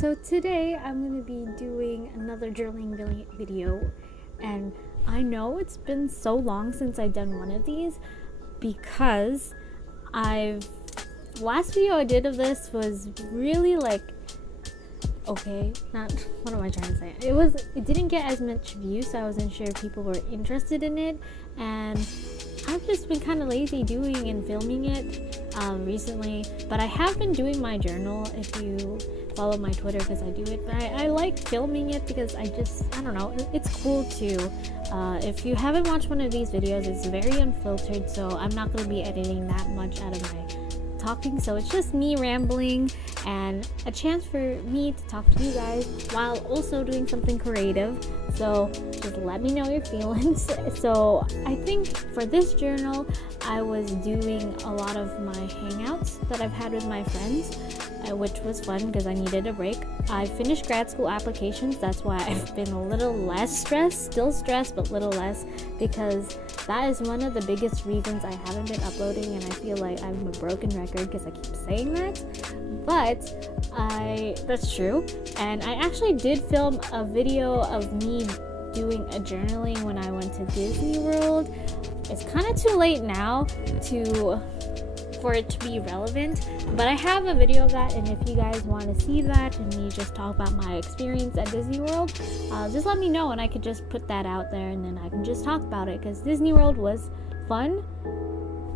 So today I'm going to be doing another journaling video, and I know it's been so long since I've done one of these because last video I did of this was really what am I trying to say? It didn't get as much views, so I wasn't sure if people were interested in it, and I've just been kind of lazy doing and filming it recently, but I have been doing my journal if you follow my Twitter, because I do it, but I like filming it because I don't know, it's cool too. If you haven't watched one of these videos, it's very unfiltered, so I'm not going to be editing that much out of my talking, so it's just me rambling and a chance for me to talk to you guys while also doing something creative. So just let me know your feelings. So I think for this journal I was doing a lot of my hangouts that I've had with my friends, which was fun because I needed a break. I finished grad school applications, that's why I've been a little less stressed, still stressed but little less, because that is one of the biggest reasons I haven't been uploading, and I feel like I'm a broken record because I keep saying that, but that's true. And I actually did film a video of me doing a journaling when I went to Disney World. It's kind of too late now for it to be relevant, but I have a video of that, and if you guys want to see that and me just talk about my experience at Disney World, just let me know and I could just put that out there and then I can just talk about it, because Disney World was fun,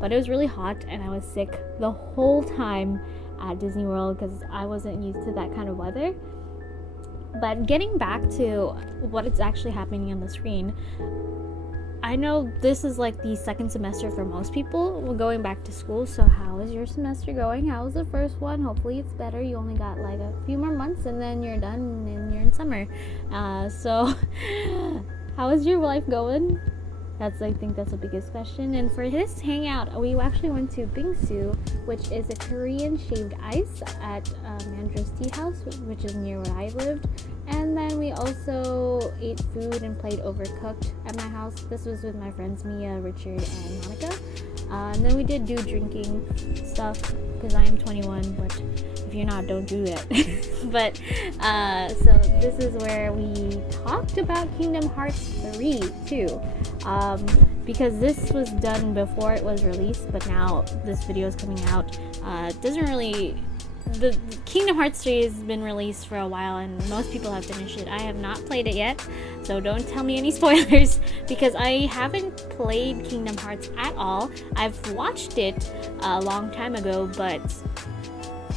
but it was really hot and I was sick the whole time at Disney World because I wasn't used to that kind of weather. But getting back to what is actually happening on the screen, I know this is like the second semester for most people. We're going back to school, so how is your semester going? How was the first one? Hopefully it's better. You only got like a few more months and then you're done and you're in summer. So how is your life going? I think that's the biggest question. And for this hangout, we actually went to Bingsu, which is a Korean shaved ice at Mandra's Tea House, which is near where I lived. And then we also ate food and played Overcooked at my house. This was with my friends Mia, Richard, and Monica. And then we did do drinking stuff because I am 21, but if you're not, don't do it. But so this is where we talked about Kingdom Hearts 3 too, because this was done before it was released, but now this video is coming out. The Kingdom Hearts 3 has been released for a while and most people have finished it. I have not played it yet, so don't tell me any spoilers because I haven't played Kingdom Hearts at all. I've watched it a long time ago, but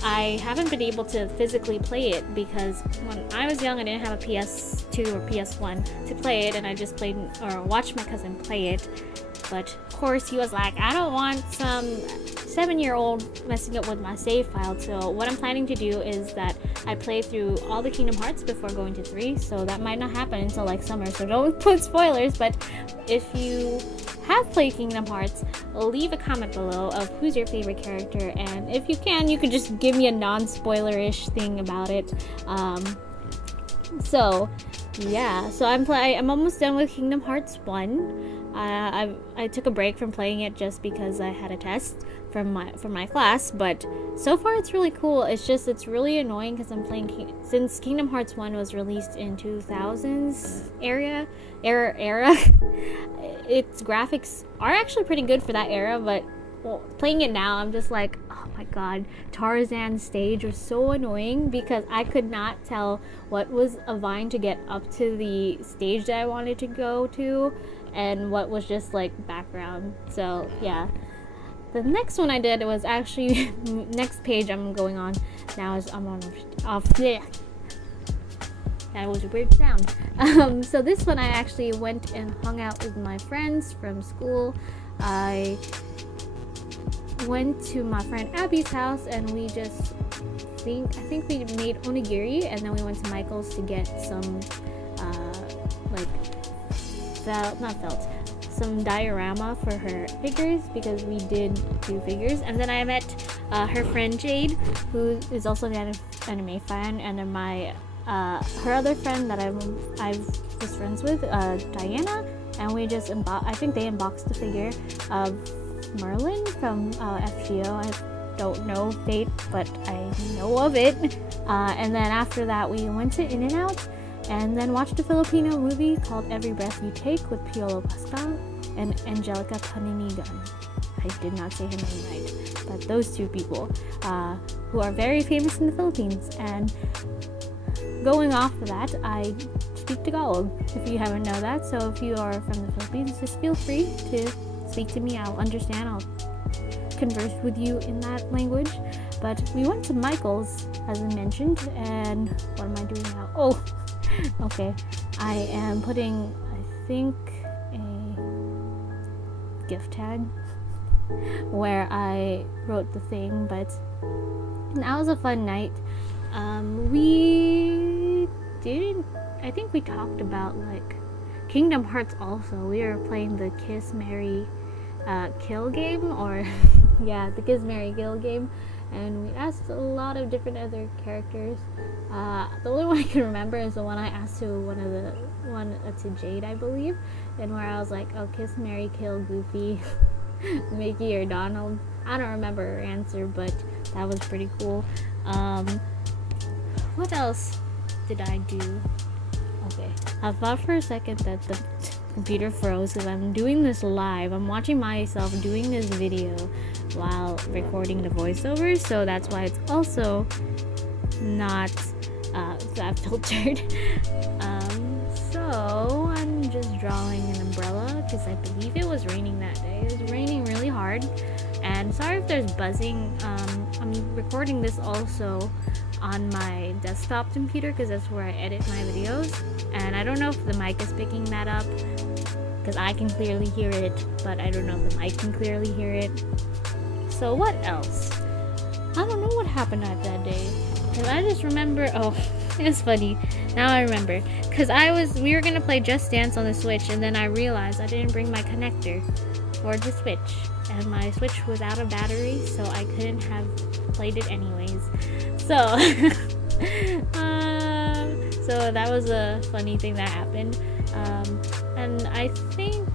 I haven't been able to physically play it because when I was young I didn't have a PS2 or PS1 to play it, and I just played or watched my cousin play it. But of course he was like, I don't want some 7-year-old messing up with my save file. So what I'm planning to do is that I play through all the Kingdom Hearts before going to 3, so that might not happen until like summer, so don't put spoilers. But if you have played Kingdom Hearts, leave a comment below of who's your favorite character, and if you can, you could just give me a non-spoiler-ish thing about it. So yeah, so I'm almost done with Kingdom Hearts 1. I took a break from playing it just because I had a test from my class, but so far it's really cool. It's really annoying because I'm playing since Kingdom Hearts 1 was released in 2000s era. Its graphics are actually pretty good for that era, but playing it now I'm just like, oh my god, Tarzan's stage was so annoying because I could not tell what was a vine to get up to the stage that I wanted to go to and what was just like background. So yeah, the next one I did was actually next page I'm going on now is I'm on off there. That was a weird sound. So this one I actually went and hung out with my friends from school. I went to my friend Abby's house and we just I think we made onigiri, and then we went to Michael's to get some some diorama for her figures because we did do figures. And then I met her friend Jade, who is also an anime fan, and then her other friend that I was friends with, Diana, and we just I think they unboxed the figure of Merlin from FGO. don't know Fate, but I know of it. And then after that, we went to In-N-Out and then watched a Filipino movie called Every Breath You Take with Piolo Pascal and Angelica Paninigan. I did not say her name right, but those two people who are very famous in the Philippines. And going off of that, I speak Tagalog, if you haven't known that. So if you are from the Philippines, just feel free to speak to me. I'll understand. I'll converse with you in that language. But we went to Michael's, as I mentioned, and what am I doing now? Oh, okay. I am putting, I think, a gift tag where I wrote the thing, but that was a fun night. We didn't, I think we talked about like Kingdom Hearts also. We were playing the Kiss, Marry, Kill game, or yeah, the Kiss, Marry, Kill game, and we asked a lot of different other characters. The only one I can remember is the one I asked to Jade, I believe, and where I was like, oh, Kiss, Marry, Kill Goofy, Mickey, or Donald. I don't remember her answer, but that was pretty cool. What else did I do? Okay, I thought for a second that the computer froze because I'm doing this live. I'm watching myself doing this video while recording the voiceovers, so that's why it's also not that filtered. So I'm just drawing an umbrella because I believe it was raining that day. It was raining really hard, and sorry if there's buzzing. I'm recording this also on my desktop computer because that's where I edit my videos, and I don't know if the mic is picking that up because I can clearly hear it, but I don't know if the mic can clearly hear it. So what else? I don't know what happened at that day, because I just remember, oh, it's funny, now I remember, because we were gonna play Just Dance on the Switch, and then I realized I didn't bring my connector for the Switch, and my Switch was out of battery, so I couldn't have played it anyways. So so that was a funny thing that happened. And I think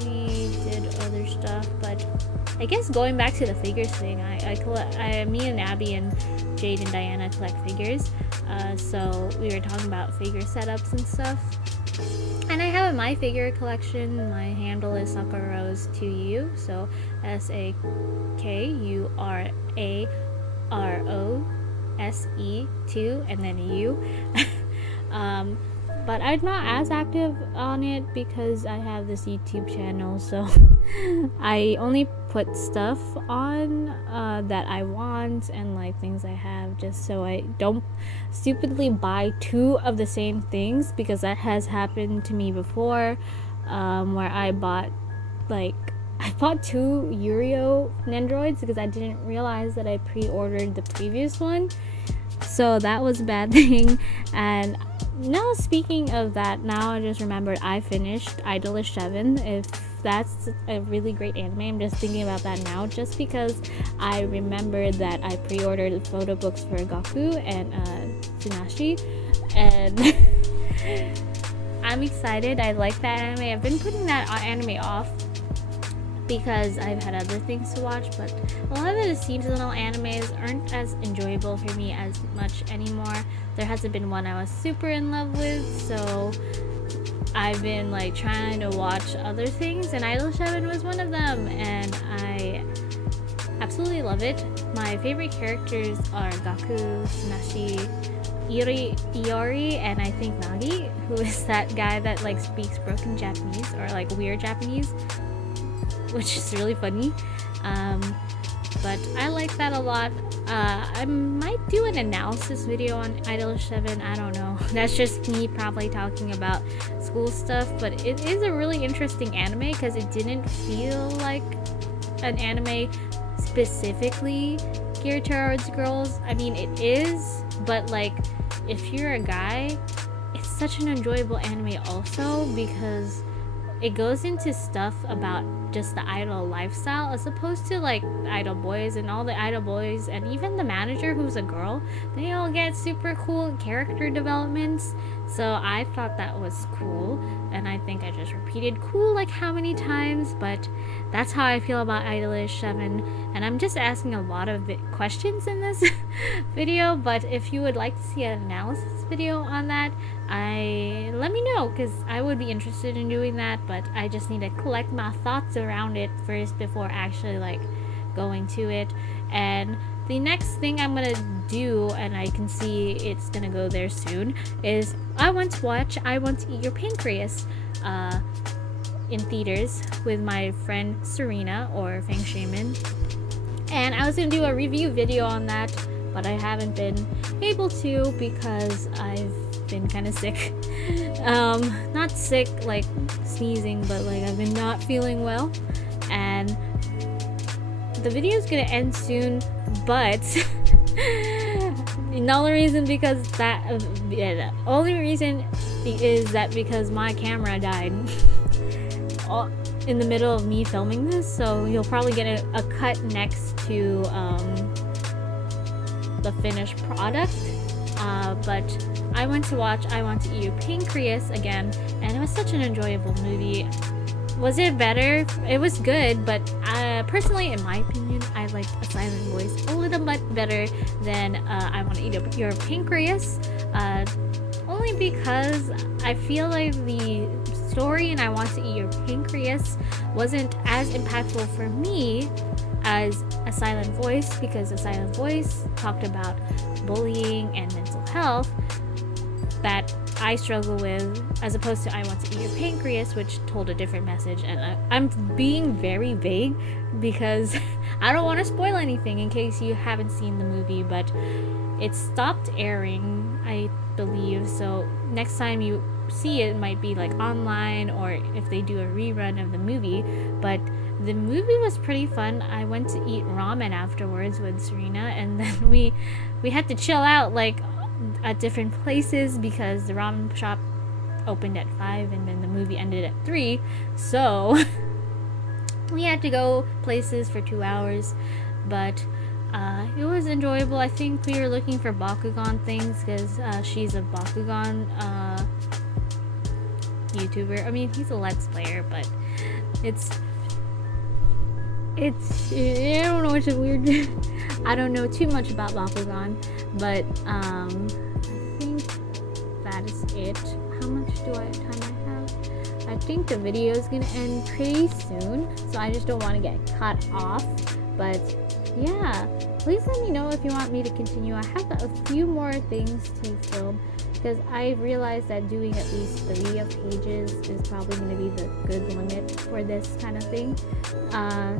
we did other stuff, but I guess going back to the figures thing, me and Abby and Jade and Diana collect figures, so we were talking about figure setups and stuff. And I have a My Figure collection. My handle is Sakuros2U, so SAKURAROSE2 and then U. But I'm not as active on it because I have this YouTube channel, so I only put stuff on that I want and like things I have, just so I don't stupidly buy two of the same things, because that has happened to me before, where I bought two Yurio Nendroids because I didn't realize that I pre-ordered the previous one, so that was a bad thing. And now, speaking of that, now I just remembered I finished Idolish 7. If that's a really great anime, I'm just thinking about that now, just because I remembered that I pre-ordered photo books for Gaku and Tsunashi, and I'm excited. I like that anime. I've been putting that anime off because I've had other things to watch, but a lot of the seasonal animes aren't as enjoyable for me as much anymore. There hasn't been one I was super in love with, so I've been like trying to watch other things, and Idol 7 was one of them, and I absolutely love it. My favorite characters are Gaku, Tsunashi, Iori, and I think Nagi, who is that guy that like speaks broken Japanese or like weird Japanese, which is really funny. But I like that a lot. I might do an analysis video on Idol 7, I don't know. That's just me probably talking about school stuff, but it is a really interesting anime because it didn't feel like an anime specifically geared towards girls. I mean, it is, but like if you're a guy, it's such an enjoyable anime also, because it goes into stuff about just the idol lifestyle, as opposed to like idol boys, and all the idol boys and even the manager, who's a girl, they all get super cool character developments. So I thought that was cool, and I think I just repeated cool like how many times, but that's how I feel about Idolish 7. And I'm just asking a lot of questions in this video, but if you would like to see an analysis video on that, let me know, because I would be interested in doing that, but I just need to collect my thoughts around it first before actually like going to it. And the next thing I'm gonna do, and I can see it's gonna go there soon, is I want to watch I Want to Eat Your Pancreas in theaters with my friend Serena, or Fang Shaman. And I was gonna do a review video on that, but I haven't been able to because I've been kind of sick. Not sick like sneezing, but like I've been not feeling well, and the video is gonna end soon, but the only reason is that because my camera died in the middle of me filming this, so you'll probably get a cut next to the finished product. But I went to watch I Want to Eat Your Pancreas again, and it was such an enjoyable movie. Was it better? It was good, but personally, in my opinion, I liked A Silent Voice a little bit better than I Want to Eat Your Pancreas. Only because I feel like the story in I Want to Eat Your Pancreas wasn't as impactful for me as A Silent Voice, because A Silent Voice talked about bullying and mental health that I struggle with, as opposed to I Want to Eat Your Pancreas, which told a different message. And I'm being very vague because I don't want to spoil anything in case you haven't seen the movie, but it stopped airing, I believe, so next time you see it might be like online, or if they do a rerun of the movie. But the movie was pretty fun. I went to eat ramen afterwards with Serena, and then we had to chill out like at different places because the ramen shop opened at 5 and then the movie ended at 3, so we had to go places for 2 hours. But it was enjoyable. I think we were looking for Bakugan things because she's a Bakugan YouTuber. I mean, he's a Let's Player, but it's I don't know, it's just weird. I don't know too much about Bakugan, but I think that is it. How much time I have? I think the video is gonna end pretty soon, so I just don't want to get cut off. But yeah, please let me know if you want me to continue. I have a few more things to film, because I realized that doing at least 3 of pages is probably going to be the good limit for this kind of thing.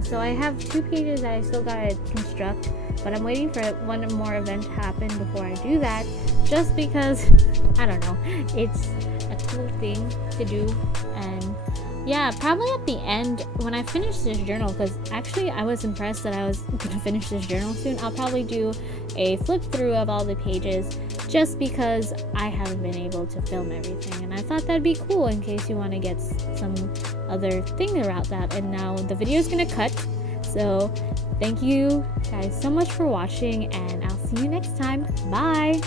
So I have 2 pages that I still gotta construct, but I'm waiting for one more event to happen before I do that, just because, I don't know, it's a cool thing to do. And yeah, probably at the end, when I finish this journal, because actually I was impressed that I was going to finish this journal soon, I'll probably do a flip through of all the pages, just because I haven't been able to film everything, and I thought that'd be cool in case you want to get some other thing about that. And now the video is going to cut, so thank you guys so much for watching, and I'll see you next time. Bye!